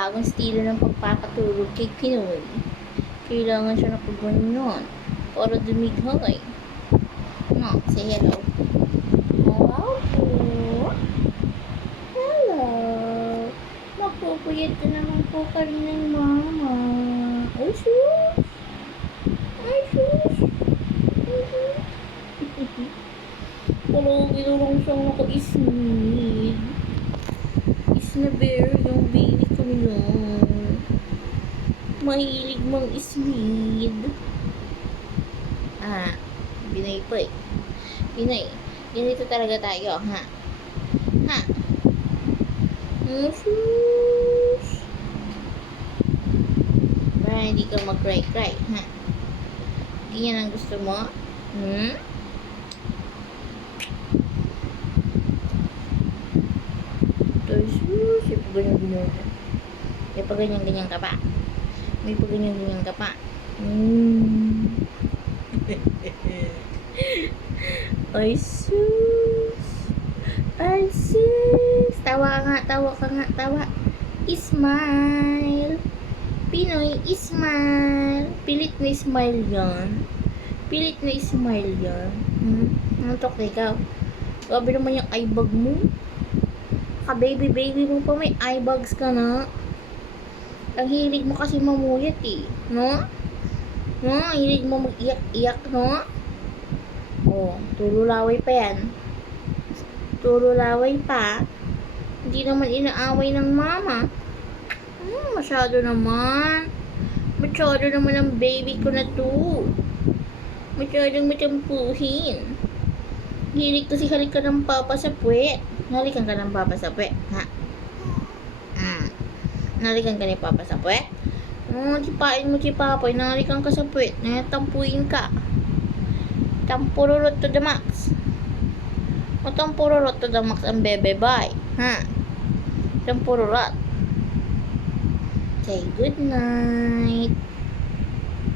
bagong estilo ng pagpapatulog kay Pinoy. Kailangan siya na pagganyan para dumighay. No, say hello. Hello po. Hello. Magpupuyat na naman po kami ng mama. Ay, sus. Ay, sus. Pero ginulong siyang naka-isnid. Isnaber yung baby ko nun. Mahilig mang isnid. Binay po eh. Binay. Ganito talaga tayo, ha? Ha? Sus. Para hindi ka mag-cry-cry, ha? Ganyan ang gusto mo? Sus, ipaganyan-ganyan. May paganyan-ganyan ka pa. May paganyan-ganyan ka pa. Ay, sus. Ay, sus. Tawa nga, tawa ka nga, tawa. Smile. Pinoy, smile. Pilit na smile yan. Pilit na smile yan. Nantok na ikaw. Grabe naman yung eye bag mo. Ka-baby-baby mo pa, may eye bags ka na. Ang hilig mo kasi mamuyat eh. No? No? Ang hilig mo mag-iyak-iyak, no? Oh, tululaway pa yan. Tululaway pa. Hindi naman inaaway ng mama. Masyado naman. Masyado naman ang baby ko na to. Masyadong matampuhin. Hilig kasi halik ka ng papa sa puwet. Nalikan ka ng papa sa puwet, ha? Nalikan ka ni papa sa puwet? Tipain mo si papa, nalikan ka sa puwet. Tampuin ka. Tampururot to the max. O tampururot to the max ang bebe bye, ha? Tampururot. Say good night.